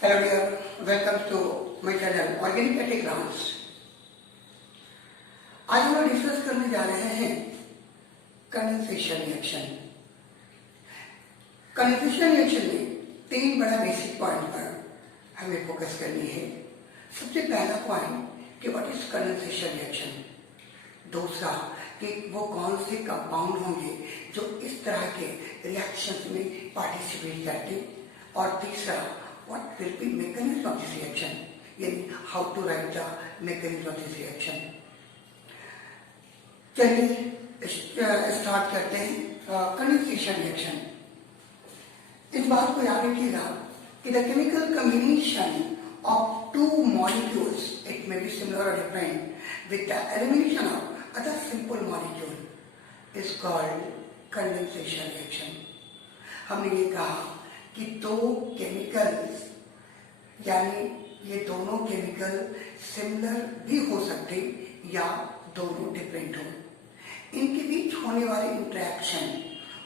Hello dear, welcome to my channel Organic at a Glance। आज हम लोग discuss करने जा रहे हैं कंडेंसेशन रिएक्शन। कंडेंसेशन रिएक्शन में तीन बड़ा बेसिक पॉइंट पर हमें फोकस करनी है। सबसे पहला पॉइंट कि व्हाट इज कंडेंसेशन रिएक्शन, दूसरा कि वो कौन से कंपाउंड होंगे जो इस तरह के रिएक्शन में पार्टिसिपेट करते, और तीसरा what will be mechanism of this reaction, यानी how to write the mechanism of this reaction। चलिए स्टार्ट करते हैं कंडेंसेशन रिएक्शन। इस बात को याद रखिएगा कि the chemical combination of two molecules, it may be similar और different, with the elimination of other simple molecule is called condensation reaction. हमने ये कहा कि दो केमिकल्स, यानी ये दोनों केमिकल सिमिलर भी हो सकते या दोनों डिफरेंट हो, इनके बीच होने वाले इंटरेक्शन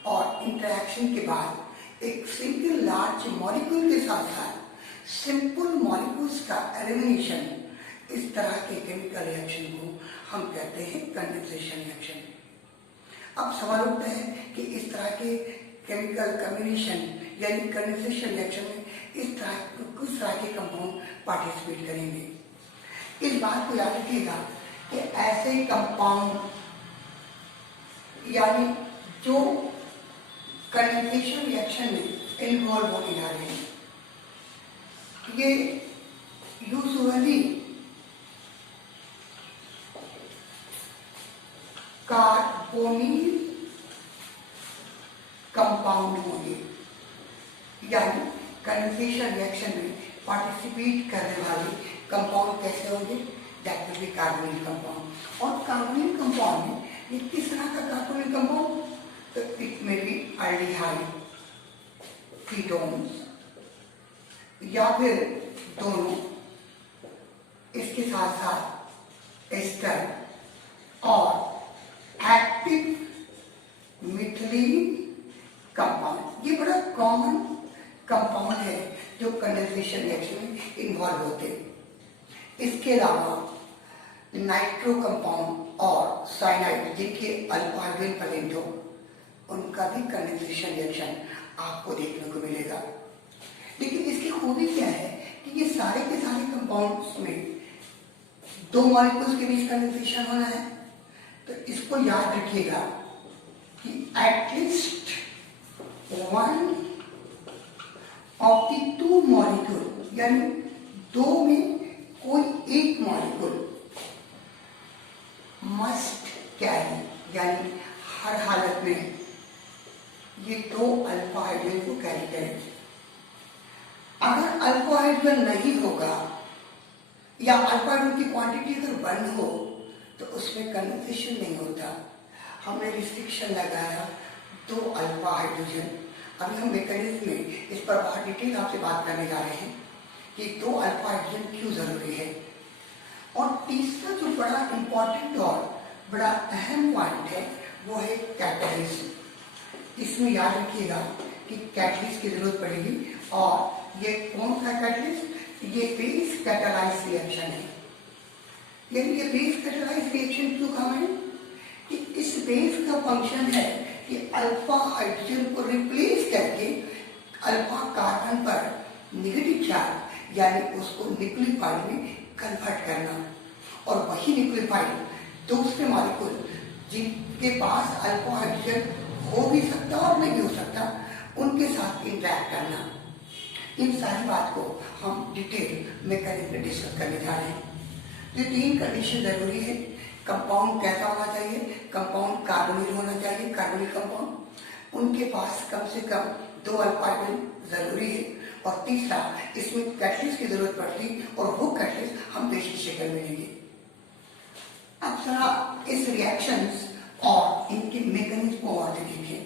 और इंटरेक्शन के बाद एक सिंगल लार्ज मॉलिक्यूल के साथ साथ सिंपल मॉलिक्यूल्स का एलिमिनेशन, इस तरह के केमिकल रिएक्शन को हम कहते हैं कंडेंसेशन रिएक्शन। अब सवाल उठता है कि इस तरह के केमिकल कॉम्बिनेशन यानी कंडेंसेशन रिएक्शन में किस तरह के कंपाउंड पार्टिसिपेट करेंगे। इस बात को याद रखिएगा कि ऐसे कंपाउंड यानी जो कंडेंसेशन रिएक्शन में इन्वॉल्व होने जा रहे हैं, ये यूजुअली कार्बोनिल कंपाउंड होंगे, यानी कंडेंसेशन रिएक्शन में पार्टिसिपेट करने वाले कंपाउंड कैसे होंगे, that will be carbonyl compound. और कार्बोनिल कंपाउंड में ये किस तरह का कार्बोनिल कंपाउंड, तो it may B aldehyde, ketones, या फिर दोनों, इसके साथ साथ एस्टर और एक्टिव मिथिलीन कंपाउंड। ये बड़ा कॉमन कंपाउंड है जो कंडेंसेशन रिएक्शन में इन्वॉल्व होते हैं। इसके अलावा नाइट्रो कंपाउंड और साइनाइड, जिनके अल्फा हाइड्रोजन प्लेट हो, उनका भी कंडेंसेशन रिएक्शन आपको देखने को मिलेगा। लेकिन इसकी खूबी क्या है कि ये सारे के सारे कंपाउंड्स में दो मॉलिक्यूल्स के बीच कंडेंसेशन होना है, तो इसको याद रखिएगा कि at least one of the two molecule, यानी दो में कोई एक मॉलिक्यूल मस्ट कैरी, यानी हर हालत में ये दो अल्फा हाइड्रोजन को कैरी करेंगे। अगर अल्फा हाइड्रोजन नहीं होगा या अल्फा हाइड्रोजन की क्वांटिटी अगर 1 हो तो उसमें कंडेंसेशन नहीं होता। हमने रिस्ट्रिक्शन लगाया 2 अल्फा हाइड्रोजन। अभी हम मैकेनिज्म में इस पर बहुत डिटेल आपसे बात करने जा रहे हैं कि 2 अल्फा हाइड्रोजन क्यों जरूरी है। और तीसरा जो बड़ा इंपॉर्टेंट और बड़ा अहम पॉइंट है वो है कैटलिस्ट। इसमें याद रखिएगा कि कैटलिस्ट की जरूरत पड़ेगी, और ये कौन सा कैटलिस्ट, ये बेस कैटालाइज रिएक्शन है। यानी ये बेस कैटालाइज रिएक्शन क्यों कहा है कि इस बेस का फंक्शन है कि अल्फा हाइड्रोजन को रिप्लेस करके अल्फा कार्बन पर नेगेटिव चार्ज, यानी उसको न्यूक्लियोफाइल में कन्वर्ट करना, और वही न्यूक्लियोफाइल दूसरे मॉलिक्यूल जिनके पास अल्फा हाइड्रोजन हो भी सकता और नहीं भी हो सकता, उनके साथ इंटरैक्ट करना। इन सारी बात को हम डिटेल मैकेनिज्म में डिस्कस करने जा रहे हैं। ये 3 कंडीशन जरूरी है। कंपाउंड कैसा होना चाहिए, कंपाउंड कार्बोनिल होना चाहिए, कार्बोनिल कंपाउंड, उनके पास कम से कम 2 अल्फा हाइड्रोजन जरूरी है, और तीसरा इसमें कैटलिस्ट की जरूरत पड़ती, और वो कैटलिस्ट हम बेस की शक्ल में लेंगे। अब जरा इस रिएक्शंस और इनके मैकेनिज्म को और देखिए।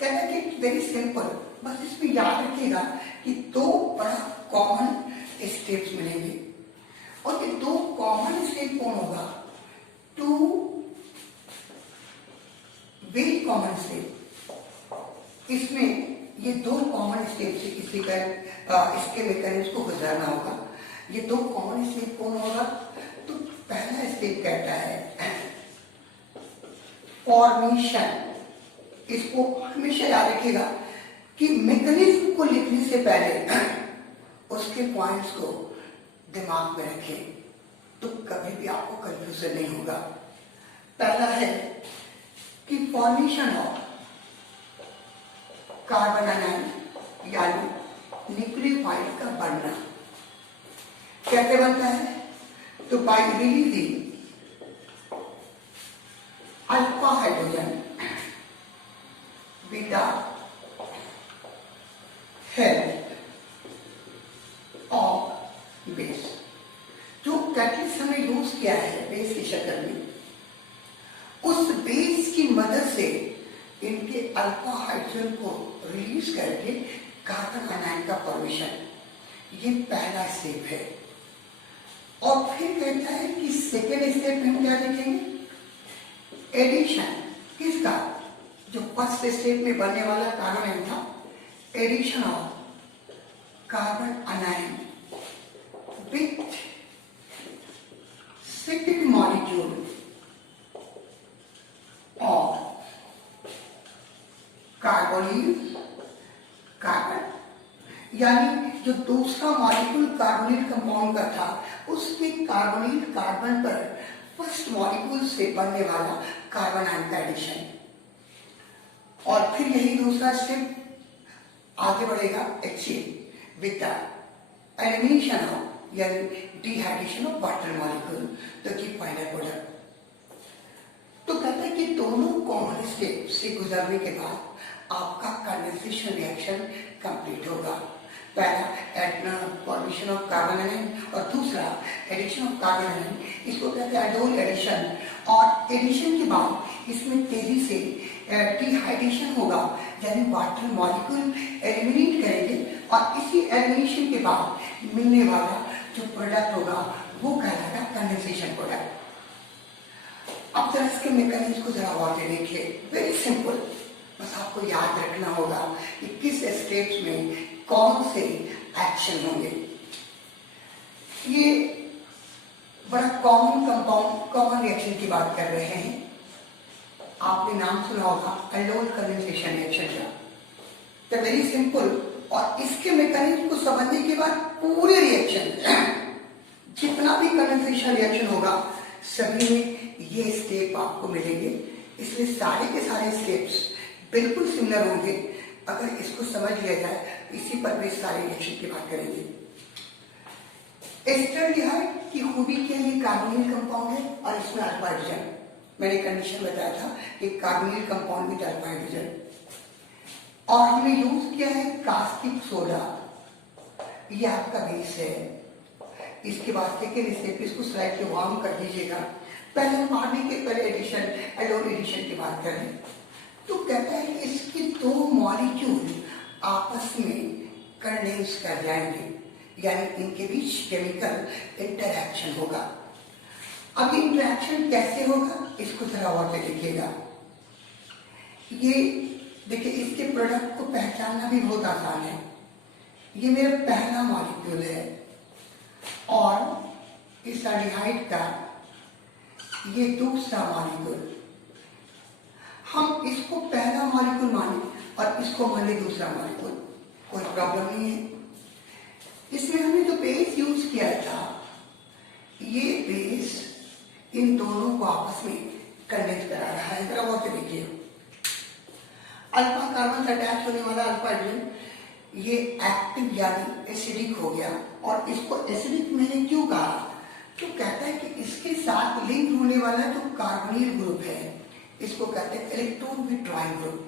कहता है कि वेरी सिंपल, बस इसमें याद रखिएगा कि 2 बड़ा कॉमन स्टेप्स मिलेंगे, और ये 2 कॉमन स्टेप कौन होगा, 2 वेरी कॉमन स्टेप। इसमें ये दो कॉमन स्टेप से किसी का इसके मैकेनिज्म को गुजरना होगा। ये दो कॉमन स्टेप कौन होगा? तो पहला स्टेप कहता है फॉर्मेशन। इसको हमेशा याद रखिएगा कि मैकेनिज्म को लिखने से पहले उसके पॉइंट्स को दिमाग में रखें, तो कभी भी आपको कंफ्यूजन नहीं होगा। पहला है कि फॉर्मेशन ऑफ कार्बन आयन यानी न्यूक्लियोफाइल का बनना कैसे बनता है? तो bye releasing alpha hydrogen beta help of base. जो कैटलिस्ट हमने यूज किया है बेस की शक्ल में, उस बेस की मदद से इनके अल्फा हाइड्रोजन को रिलीज करके कार्बन आयन का फॉर्मेशन, ये पहला स्टेप है। और फिर कहता है कि सेकेंड स्टेप में हम क्या लिखेंगे? एडिशन। किसका? जो फर्स्ट स्टेप में बनने वाला कार्बन आयन था, addition of carbon ion with second molecule of carbonyl carbon, यानी जो दूसरा मॉलिक्यूल कार्बोनिल कंपाउंड का था, उसके कार्बोनिल कार्बन पर फर्स्ट मॉलिक्यूल से बनने वाला कार्बन आयन का एडिशन। और फिर यही दूसरा स्टेप आगे बढ़ेगा exchange with the elimination of यानी डिहाइड्रेशन ऑफ वाटर मॉलिक्यूल, तो की फाइनल प्रोडक्ट। तो कहते हैं कि दोनों कॉमन स्टेप से गुजरने के बाद आपका कंडेंसेशन रिएक्शन कंप्लीट होगा। पहला फॉर्मेशन ऑफ कार्बन आयन और दूसरा एडिशन ऑफ कार्बन आयन, इसको कहते हैं एडोल एडिशन। और एडिशन के बाद इसमें तेजी से डिहाइड्रेशन होगा, यानी वाटर मॉलिक्यूल एलिमिनेट करेंगे और इसी एलिमिनेशन के बाद मिलने वाला जो प्रोडक्ट होगा वो कहलाएगा कंडेंसेशन प्रोडक्ट। अब जरा इसके मैकेनिज्म को जरा और देखिए, वेरी सिंपल। बस आपको याद रखना होगा कि किस स्टेप्स में कौन से एक्शन होंगे। ये बड़ा कॉमन कंपाउंड कॉमन रिएक्शन की बात कर रहे हैं। आपने नाम सुना होगा एल्डोल कंडेंसेशन रिएक्शन का। तो वेरी सिंपल, और इसके मैकेनिज्म को समझने के बाद पूरे रिएक्शन जितना भी कंडेंसेशन रिएक्शन होगा सभी में ये स्टेप आपको मिलेंगे। इसलिए सारे के सारे स्टेप्स बिल्कुल सिमिलर होंगे। अगर इसको समझ लिया जाए, इसी पर भी सारे रिएक्शन की बात करेंगे। एस्टरडिहाइड की खूबी क्या है? ये कार्बोनिल कंपाउंड है और इसमें अल्फा हाइड्रोजन। मैंने कंडीशन बताया था कि carbonyl compound with alpha hydrogen, और हमने यूज किया है कास्टिक सोडा। ये आपका बेस है। इसके बाद सेकेंड स्टेप, इसको स्लाइड के वार्म कर दीजिएगा। पहले हम पानी के पहले एडिशन एल्डोल एडिशन की बात करें तो कहता है कि इसके दो मॉलिक्यूल आपस में कंडेंस कर जाएंगे, यानी इनके बीच केमिकल इंटरैक्शन होगा। अब इंटरैक्शन कैसे होगा इसको जरा और से देखिएगा। ये देखिए, इसके प्रोडक्ट को पहचानना भी बहुत आसान है। ये मेरा पहला मॉलिक्यूल है और इस एल्डिहाइड का ये दूसरा मॉलिक्यूल। हम इसको पहला मॉलिक्यूल माने और इसको माने दूसरा मॉलिक्यूल, कोई प्रॉब्लम नहीं है। इसमें हमने जो बेस यूज किया था, ये बेस इन दोनों को आपस में कंडेंस करा रहा है। जरा वो देखिए, अल्फा कार्बन से अटैच होने वाला अल्फा हाइड्रोजन ये एक्टिव यानी एसिडिक हो गया। और इसको एसिडिक मैंने क्यों कहा? तो कहता है कि इसके साथ लिंक होने वाला जो कार्बोनिल ग्रुप है, इसको कहते हैं इलेक्ट्रॉन विथड्रॉइंग ग्रुप,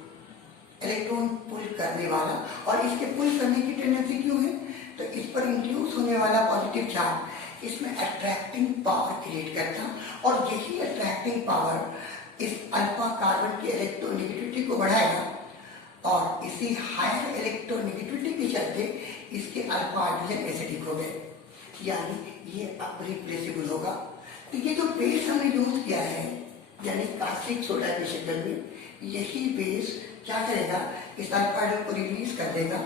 इलेक्ट्रॉन पुल करने वाला। और इसके पुल करने की टेंडेंसी क्यों है? तो इस पर इंड्यूस होने वाला पॉजिटिव चार्ज इसमें अट्रैक्टिंग पावर क्रिएट करता, और यही अट्रैक्टिंग पावर इस अल्फा कार्बन की इलेक्ट्रोनेगेटिविटी को बढ़ाएगा। और इसी हायर इलेक्ट्रोनेगेटिविटी के चलते इसके अल्फा हाइड्रोजन एसिडिक हो गए, यानी ये रिप्लेसेबल होगा। तो ये जो बेस हमने यूज किया है, यानी कास्टिक सोडा की शक्ल में, यही बेस क्या करेगा, इस अल्फा हाइड्रोजन को रिलीज कर देगा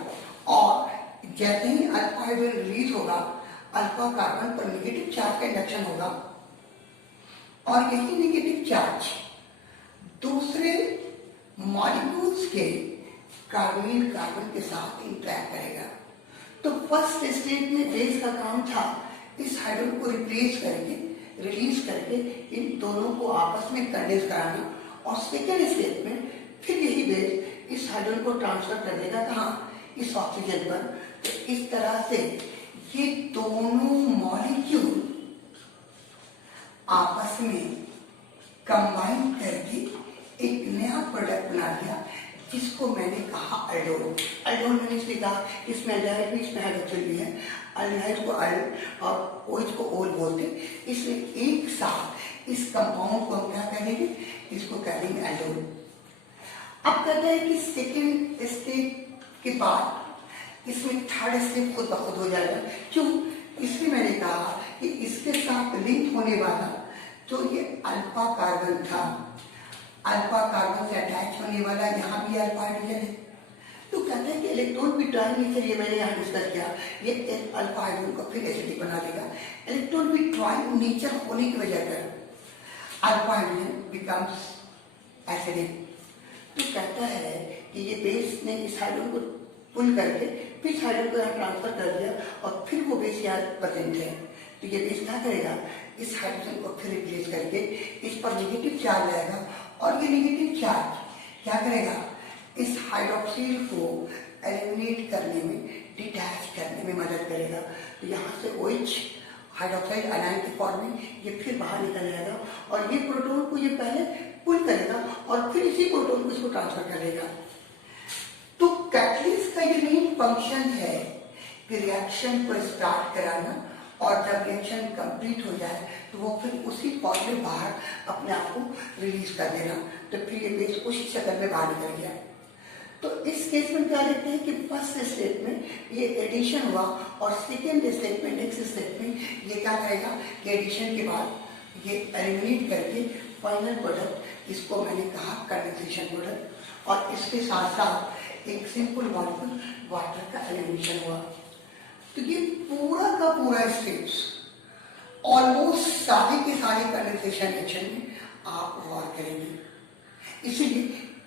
और जैसे ही अल्फा हाइड्रोजन रिलीज होगा अल्फा कार्बन पर नेगेटिव चार्ज का इंडक्शन होगा और यही नेगेटिव चार्ज दूसरे मॉलिक्यूल्स के कार्बोनिल कार्बन के साथ इंटरैक्ट करेगा। तो फर्स्ट स्टेज में बेस का काम था इस हाइड्रोजन को रिप्लेस करके रिलीज करके इन दोनों को आपस में कंडेंस कराना और सेकेंड स्टेज में फिर यही बेस इस हाइड्रोजन को ट्रांसफर कर देगा कहाँ, इस ऑक्सीजन पर। तो इस तरह से ये दोनों मॉलिक्यूल आपस में कंबाइन करके एक नया प्रोडक्ट बना दिया जिसको मैंने कहा अल्डोल। अल्डोल मैंने इसलिए कहा इसमें एल्डिहाइड भी इसमें हाइड्रोक्सिल भी है, अल्डिहाइड को अल और ओएच को ओल बोलते, इसलिए एक साथ इस कंपाउंड को हम क्या करेंगे, इसको कहेंगे अल्डोल। अब कहते हैं कि सेकेंड स्टेप के बाद इसमें थर्ड स्टेप खुद ब खुद हो जाएगा। क्यों, इसलिए मैंने कहा कि इसके साथ लिंक होने वाला जो ये अल्फा कार्बन था, अल्फा कार्बन से अटैच होने वाला यहाँ भी अल्फा हाइड्रोजन है। तो कहते हैं कि इलेक्ट्रॉन भी ट्राई नेचर, ये मैंने यहाँ डिस्कस किया, ये एक अल्फा हाइड्रोजन को फिर एसिडिक बना देगा। इलेक्ट्रॉन भी ट्राई नेचर होने की वजह से अल्फा हाइड्रोजन बिकम्स एसिडिक। तो कहता है कि ये बेस ने इस हाइड्रोजन को पुल करके फिर इस हाइड्रोजन को यहाँ ट्रांसफर कर दिया और फिर वो बेस यहाँ प्रेजेंट है। तो ये बेस क्या करेगा, इस हाइड्रोजन को फिर रिप्लेस करके इस पर नेगेटिव चार्ज लाएगा और ये नेगेटिव चार्ज क्या करेगा, इस हाइड्रोक्सिल को एलिमिनेट करने में, डिटैच करने में मदद करेगा। तो यहाँ से OH हाइड्रोक्साइड आयन के फॉर्म में ये फिर बाहर निकल जाएगा और ये प्रोटॉन को ये पहले पुल करेगा और फिर इसी प्रोटॉन को इसको ट्रांसफर करेगा। तो कैटलिस्ट का ये मेन फंक्शन है कि रिएक्शन को स्टार्ट कराना और जब रिएक्शन कंप्लीट हो जाए तो वो फिर उसी फॉर्म में बाहर अपने आप को रिलीज कर देना। तो फिर ये बेस उसी शक्ल में बाहर निकल गया। तो इस केस में क्या देखते हैं कि फर्स्ट स्टेप में ये एडिशन हुआ और सेकेंड स्टेप में, नेक्स्ट स्टेप में ये क्या करेगा कि एडिशन के बाद ये एलिमिनेट करके फाइनल प्रोडक्ट, इसको मैंने कहा कंडेंसेशन प्रोडक्ट, और इसके साथ साथ एक सिंपल मॉलिक्यूल वाटर का एलिमिनेशन हुआ। तो ये पूरा का पूरा स्टेप्स ऑलमोस्ट सारे के सारे कंडेंसेशन रिएक्शन में आप गौर करेंगे। इसीलिए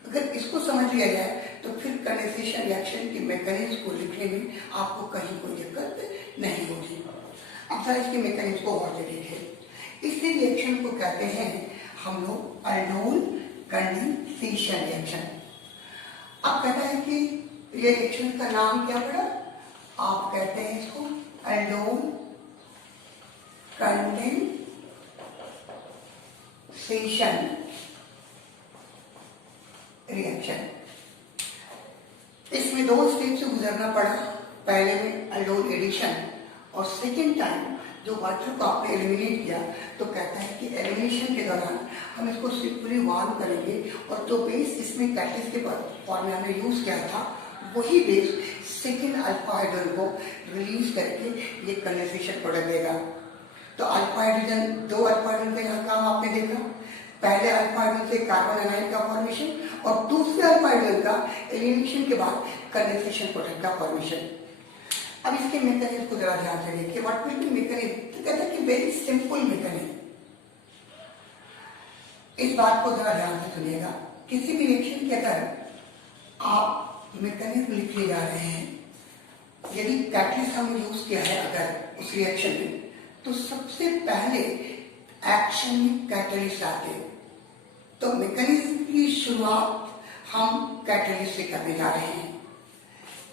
अगर इसको समझ लिया जाए तो फिर कंडेंसेशन रिएक्शन के मैकेनिज्म को लिखने में आपको कहीं कोई दिक्कत नहीं होगी। अब सर इसके मैकेनिज्म को और देखें। इस रिएक्शन को कहते हैं हम लोग अल्डोल कंडेंसेशन रिएक्शन। अब कहता है कि रिएक्शन का नाम क्या पड़ा, आप कहते हैं इसको अल्डोल कंडेंसेशन रिएक्शन। इसमें दो स्टेप से गुजरना पड़ा, पहले में अल्डोल एडिशन और सेकेंड टाइम जो वाटर को आपने एलिमिनेट किया। तो कहता है कि एलिमिनेशन के दौरान हम इसको सिंपली वार्म करेंगे और जो बेस इसमें कैटलिस्ट के फॉर्म में हमने यूज किया था वही बेस सेकेंड अल्फा हाइड्रोजन को रिलीज करके ये कंडेंसेशन प्रोडक्ट देगा। तो अल्फा हाइड्रोजन, दो अल्फा हाइड्रोजन का यहाँ काम आपने देखा, पहले अल्फा हाइड्रोजन से कार्बन एनाइन का फॉर्मेशन और दूसरे अल्फा हाइड्रोजन का एलिमिनेशन के बाद कंडेंसेशन प्रोडक्ट का फॉर्मेशन। अब इसके मैकेनिज्म को जरा ध्यान से देखिए। व्हाट विल बी मैकेनिज्म, तो कहता है कि वेरी सिंपल मैकेनिज्म। इस बात को जरा ध्यान से सुनिएगा। किसी भी रिएक्शन के अगर आप मैकेनिज्म लिखे जा रहे हैं, यदि कैटलिस्ट हमने यूज किया है अगर उस रिएक्शन में, तो सबसे पहले एक्शन में कैटलिस्ट आते हैं। तो मैकेनिज्म की शुरुआत हम कैटलिस्ट से करने जा रहे हैं।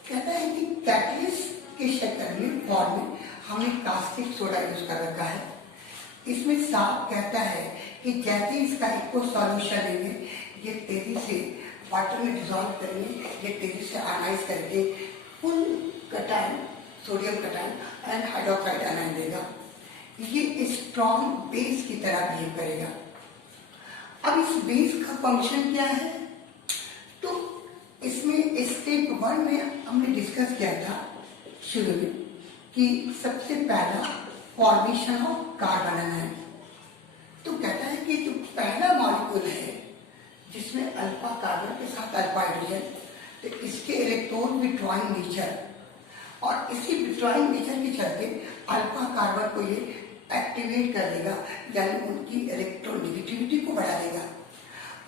कहता है कि कैटलिस्ट के शक्ल में फॉर्म में हमने कास्टिक सोडा यूज कर रखा है। इसमें साफ कहता है कि जैसे इसका इक्वल सॉल्यूशन लेंगे, ये तेजी से वाटर में डिजॉल्व करेंगे, ये तेजी से आयनाइज करके full cation, sodium cation and hydroxide ion देगा। ये स्ट्रॉन्ग बेस की तरह बिहेव करेगा। अब इस बेस का फंक्शन क्या है, तो इसमें स्टेप 1 में हमने डिस्कस किया था शुरू में कि सबसे पहला फॉर्मेशन ऑफ कार्बन आयन। तो कहता है कि जो पहला मॉलिक्यूल है जिसमें अल्फा कार्बन के साथ अल्फा हाइड्रोजन, तो इसके इलेक्ट्रॉन विड्रॉइंग नेचर और इसी विड्रॉइंग नेचर के चलते अल्फा कार्बन को ये एक्टिवेट कर देगा, यानी उनकी इलेक्ट्रोनेगेटिविटी को बढ़ा देगा।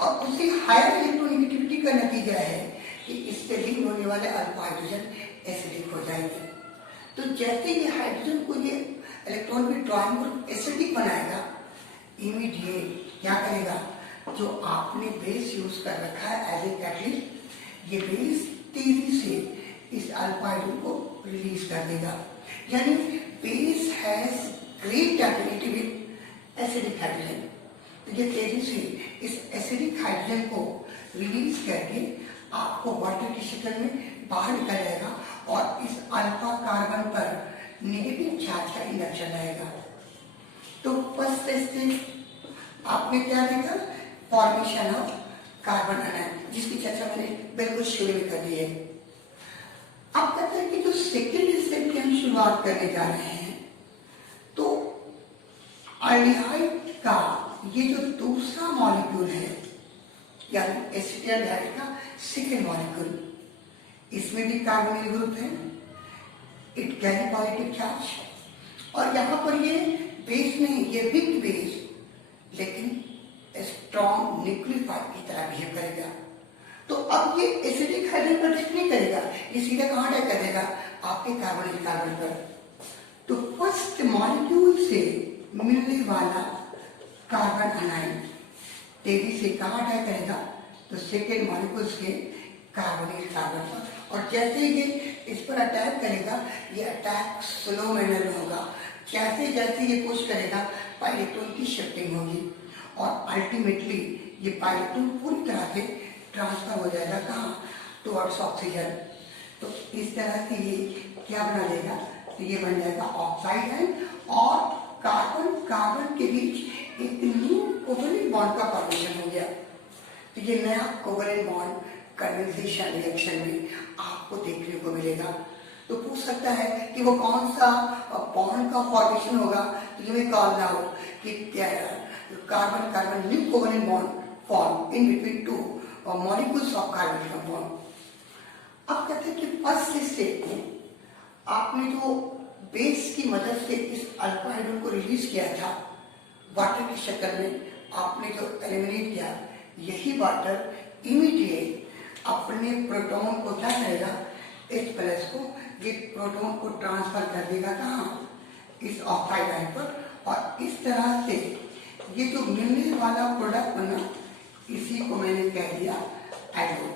और उसी हायर इलेक्ट्रोनेगेटिविटी का नतीजा है कि इससे लिंक होने वाले अल्फा हाइड्रोजन एसिडिक हो जाएंगे। तो जैसे ये हाइड्रोजन को ये इलेक्ट्रॉन विड्रॉइंग ग्रुप एसिडिक बनाएगा, इमीडिएट क्या करेगा, जो आपने बेस यूज कर रखा है एज ए कैटलिस्ट, ये बेस तेजी से इस अल्फा हाइड्रोजन को रिलीज कर देगा। यानी base has great affinity with acidic hydrogen, तो ये तेजी से इस एसिडिक हाइड्रोजन को रिलीज करके आपको वाटर की शक्ल में बाहर निकल जाएगा और इस अल्फा कार्बन पर नेगेटिव चार्ज का इंडक्शन रहेगा। तो फर्स्ट स्टेप आपने क्या देखा, फॉर्मेशन ऑफ कार्बन आयन, जिसकी चर्चा मैंने बिल्कुल शुरू में कर दी है। अब कहते हैं कि जो सेकेंड स्टेप की हम शुरुआत करने जा रहे हैं, तो एल्डिहाइड का ये जो दूसरा मॉलिक्यूल है, यानी एसिटाल्डिहाइड का सेकेंड मॉलिक्यूल, इसमें भी कार्बोनिल ग्रुप है, इट कैरी पॉजिटिव चार्ज, और यहाँ पर ये बेस नहीं, ये वीक बेस, लेकिन स्ट्रॉन्ग न्यूक्लियोफाइल की तरह बिहेव करेगा। तो अब ये एसिडिक हाइड्रोजन पर अटैक नहीं करेगा, ये सीधा कहाँ अटैक करेगा, आपके कार्बोनिल कार्बन पर। तो फर्स्ट मॉलिक्यूल से मिलने वाला कार्बन अनाइन तेजी से कहाँ अटैक करेगा, तो सेकेंड मॉलिक्यूल के कार्बोनिल कार्बन पर। और जैसे ये इस पर अटैक करेगा, ये अटैक स्लो मैनर में होगा। जैसे जैसे ये पुश करेगा, पाइलेक्ट्रॉन की शिफ्टिंग होगी और अल्टीमेटली ये पाइलेक्ट्रॉन पूरी तरह से ट्रांसफर हो जाएगा कहाँ, टुवर्ड्स ऑक्सीजन। तो इस तरह से ये क्या बना देगा, तो ये बन जाएगा ऑक्साइड आयन, और कार्बन कार्बन के बीच एक न्यू कोवलेंट बॉन्ड का फॉर्मेशन हो गया। तो ये नया कोवलेंट बॉन्ड कंडेंसेशन रिएक्शन में आपको देखने को मिलेगा। तो पूछ सकता है कि वो कौन सा बॉन्ड का फॉर्मेशन होगा, तो ये मैं कॉल ना हो कि क्या carbon carbon new covalent bond form in between two molecules of carbon compound. अब कहते हैं कि फर्स्ट स्टेप में आपने जो बेस की मदद से इस अल्फा हाइड्रोजन को रिलीज किया था वाटर की शक्ल में, आपने जो एलिमिनेट किया, यही वाटर इमीडिएट अपने प्रोटॉन को क्या करेगा, H प्लस को, ये प्रोटॉन को ट्रांसफर कर देगा कहाँ, इस ऑक्साइड आयन पर। और इस तरह से ये जो मिलने वाला प्रोडक्ट बना, इसी को मैंने कह दिया एल्डोल।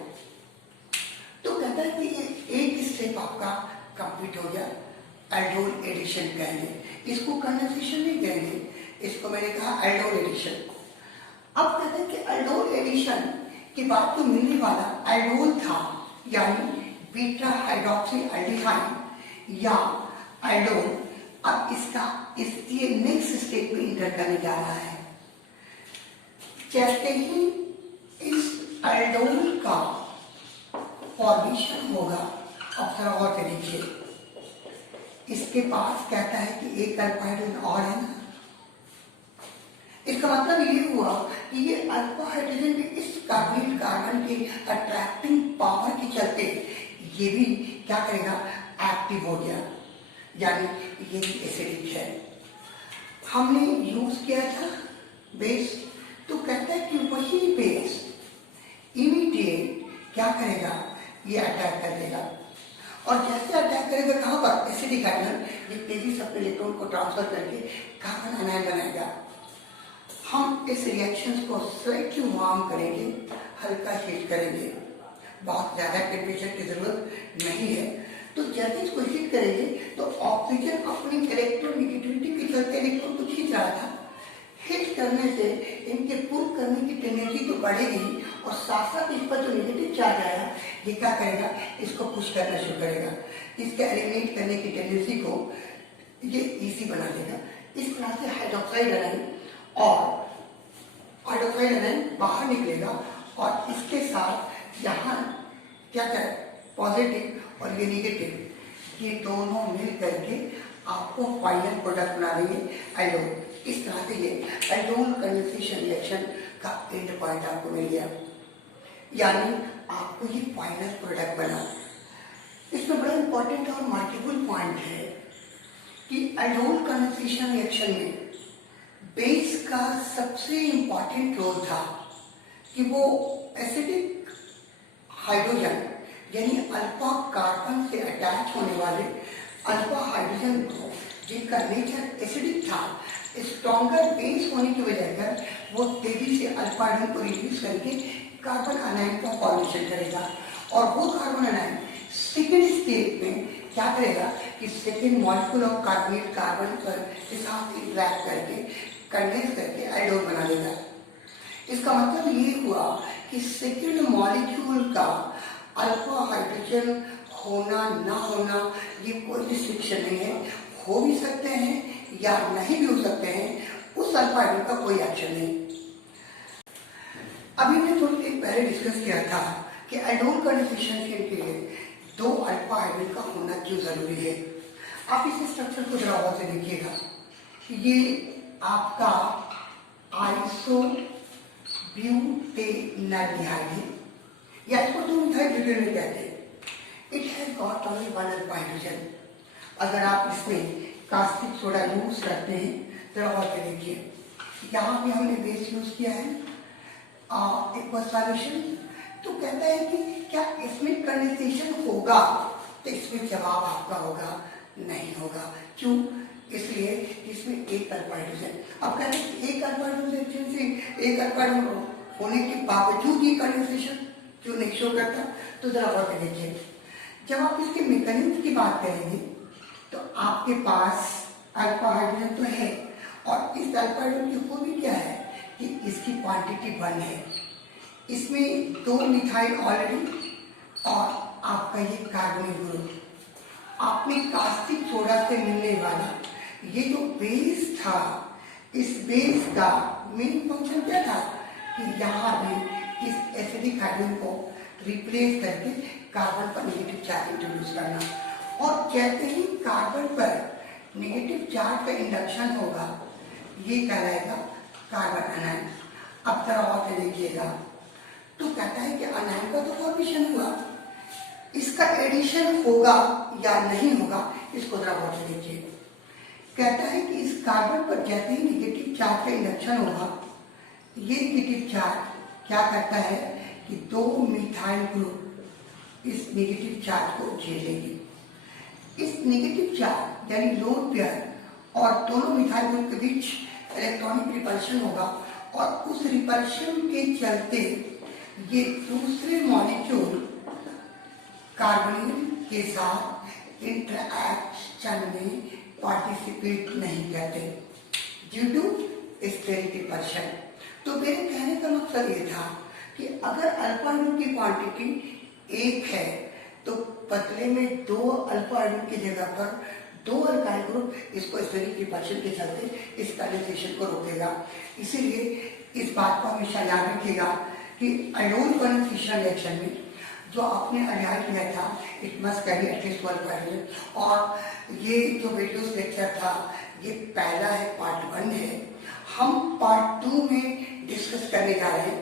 तो कहता है कि ये एक स्टेप आपका कंप्लीट हो गया, एल्डोल एडिशन कहेंगे इसको, कंडेंसेशन नहीं कहेंगे इसको, मैंने कहा एल्डोल एडिशन। अब कहते हैं कि एल्डोल एडिशन के बाद तो मिलने वाला एल्डोल था, यानी बीटा हाइड्रोक्सी एल्डिहाइड या एल्डोल, अब इसका इसलिए नेक्स्ट स्टेप में इंटर करने जा रहा है। जैसे ही इस एल्डोल का फॉर्मेशन होगा, अब थोड़ा और से देखिए, इसके पास कहता है कि एक अल्फा हाइड्रोजन और है ना, इसका मतलब ये हुआ कि ये अल्फा हाइड्रोजन भी इस कार्बोनिल कार्बन के अट्रैक्टिंग पावर के चलते ये भी क्या करेगा, एक्टिव हो गया, यानी ये एसिडिक है। हमने यूज किया था बेस, तो कहता है कि वही बेस इमीडिएट क्या करेगा, ये अटैक कर देगा। और जैसे अटैक करेगा कहाँ पर, एसिडिक हाइड्रोजन, ये तेजी से अपने इलेक्ट्रॉन को ट्रांसफर करके कार्बन अनायन बनाएगा। हम इस रिएक्शन को स्लाइटली वार्म करेंगे, हल्का हीट करेंगे, बहुत ज़्यादा टेम्परेचर की जरूरत नहीं है। तो जैसे इसको हीट करेंगे तो ऑक्सीजन अपनी इलेक्ट्रोनेगेटिविटी के चलते इलेक्ट्रॉन को खींच रहा था, हीट करने से इनके पुल करने की टेंडेंसी तो बढ़ेगी, और साथ साथ इस पर जो नेगेटिव चार्ज आया ये क्या करेगा, इसको पुश करना शुरू करेगा, इसका एलिमिनेट करने की टेंडेंसी को ये इजी बना देगा। इस तरह से हाइड्रोक्साइड आयन और हाइड्रोक्साइड आयन बाहर निकलेगा, और इसके साथ यहाँ क्या करें, पॉजिटिव और ये नेगेटिव, ये दोनों मिल करके आपको फाइनल प्रोडक्ट बना देंगे एल्डोल। इस तरह से ये एल्डोल कंडेंसेशन रिएक्शन का एंड पॉइंट आपको मिल गया। यानी आपको ये फाइनल प्रोडक्ट बना। इसमें बड़ा इंपॉर्टेंट और मल्टीपल पॉइंट है कि एल्डोल कंडेंसेशन रिएक्शन में बेस का सबसे इंपॉर्टेंट रोल था कि वो एसिडिक हाइड्रोजन यानी अल्फा कार्बन से अटैच होने वाले अल्फा हाइड्रोजन को जिनका नेचर एसिडिक था, स्ट्रॉन्गर बेस होने की वजह कर वो तेजी से अल्फा हाइड्रोजन को रिड्यूस करके कार्बन अनायन का फॉर्मेशन करेगा और वो कार्बन अनायन सेकेंड स्टेज में क्या करेगा कि second molecule of carbonate carbon पर के साथ इंटरैक्ट करके कंडेंस करके एल्डोल बना देगा। इसका मतलब ये हुआ कि सेकेंड मॉलिक्यूल का अल्फा हाइड्रोजन होना ना होना ये कोई रिस्ट्रिक्शन नहीं है, हो भी सकते हैं या नहीं भी हो सकते हैं, उस अल्फा हाइड्रोजन का कोई एक्शन नहीं। अभी मैंने थोड़ी देर पहले डिस्कस किया था कि एल्डोल कंडेंसेशन के लिए दो अल्फा हाइड्रोजन का होना क्यों जरूरी है। आप इस स्ट्रक्चर को जरा गौर से देखिएगा। ये आपका आइसो ब्यूटेनॉल्डिहाइड है या इसको 2-मिथाइल ब्यूटेनॉल कहते हैं। It has got only one alpha hydrogen. अगर आप इसमें कास्टिक सोडा यूज करते हैं जरा गौर से देखिए, यहाँ भी हमने बेस यूज किया है एक्वस सॉल्यूशन, तो कहता है कि क्या इसमें कंडेंसेशन होगा, तो इसमें जवाब आपका होगा नहीं होगा। क्यों? इसलिए इसमें एक अल्फा हाइड्रोजन। अब कहते हैं एक अल्फा हाइड्रोजन से एक अल्फा हाइड्रोजन होने के बावजूद ये कंडेंसेशन क्यों नहीं शो करता, तो जरा गौर से देखिए। जब आप इसके मैकेनिज्म की बात करेंगे तो आपके पास अल्फा हाइड्रोजन तो है और इस अल्फा हाइड्रोजन की खूबी क्या है कि इसकी क्वांटिटी 1 है, इसमें 2 मिथाइल ऑलरेडी और आपका ये कार्बोनिल ग्रुप। आपने कास्टिक सोडा से मिलने वाला ये जो बेस था, इस बेस का मेन फंक्शन क्या था कि यहाँ भी इस एसिडिक हाइड्रोजन को रिप्लेस करके कार्बन पर नेगेटिव चार्ज इंट्रोड्यूस करना। और जैसे ही कार्बन पर नेगेटिव चार्ज का इंडक्शन होगा ये कहलाएगा कार्बन अनायन। अब जरा और से देखिएगा तो कहता है कि अनायन का तो फॉर्मेशन हुआ, इसका एडिशन होगा या नहीं होगा, इसको जरा और से देखिए। कहता है कि इस कार्बन पर जैसे ही नेगेटिव चार्ज का इंडक्शन होगा, ये नेगेटिव चार्ज क्या करता है कि 2 मिथाइल ग्रुप इस नेगेटिव चार्ज को झेलेंगे। इस नेगेटिव चार्ज यानी लोन पेयर और दोनों मिथाइल ग्रुप के बीच इलेक्ट्रॉनिक रिपल्शन होगा और उस रिपल्शन के चलते ये दूसरे मॉलिक्यूल कार्बोनिल के साथ इंटरैक्शन में पार्टिसिपेट नहीं करते ड्यू टू स्टेरिक रिपल्शन। तो मेरे कहने का मकसद ये था कि अगर अल्फा हाइड्रोजन की क्वांटिटी 1 है तो पतले में 2 अल्फा हाइड्रोजन की जगह पर 2 अल्काइल ग्रुप इसको स्टेरिक रिपल्शन के चलते इस कंडेंसेशन को रोकेगा। इसीलिए इस बात को हमेशा याद रखिएगा कि एल्डोल कंडेंसेशन रिएक्शन में जो आपने अध्ययन किया था it must carry at least 1 hydrogen. और ये जो वीडियोस लेक्चर था ये पहला है, पार्ट 1 है। हम पार्ट 2 में डिस्कस करने जा रहे हैं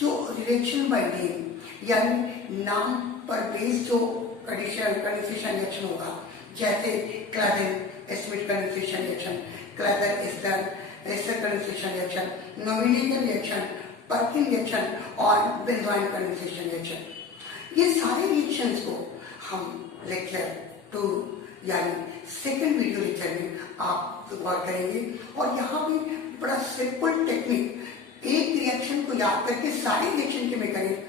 जो रिएक्शन बाय नेम यानी नाम पर बेस जो कंडेंसेशन रिएक्शन होगा, जैसे Claisen acid condensation reaction, Claisen ester condensation reaction, nomination reaction, Perkin reaction और बेंजोइन कंडेंसेशन रिएक्शन। ये सारे रिएक्शंस को हम लेक्चर 2 यानी सेकेंड वीडियो लेक्चर में आप गौर करेंगे। और यहाँ पे बड़ा सिंपल टेक्निक, एक रिएक्शन को याद करके सारे रिएक्शन के मैकेनिज्म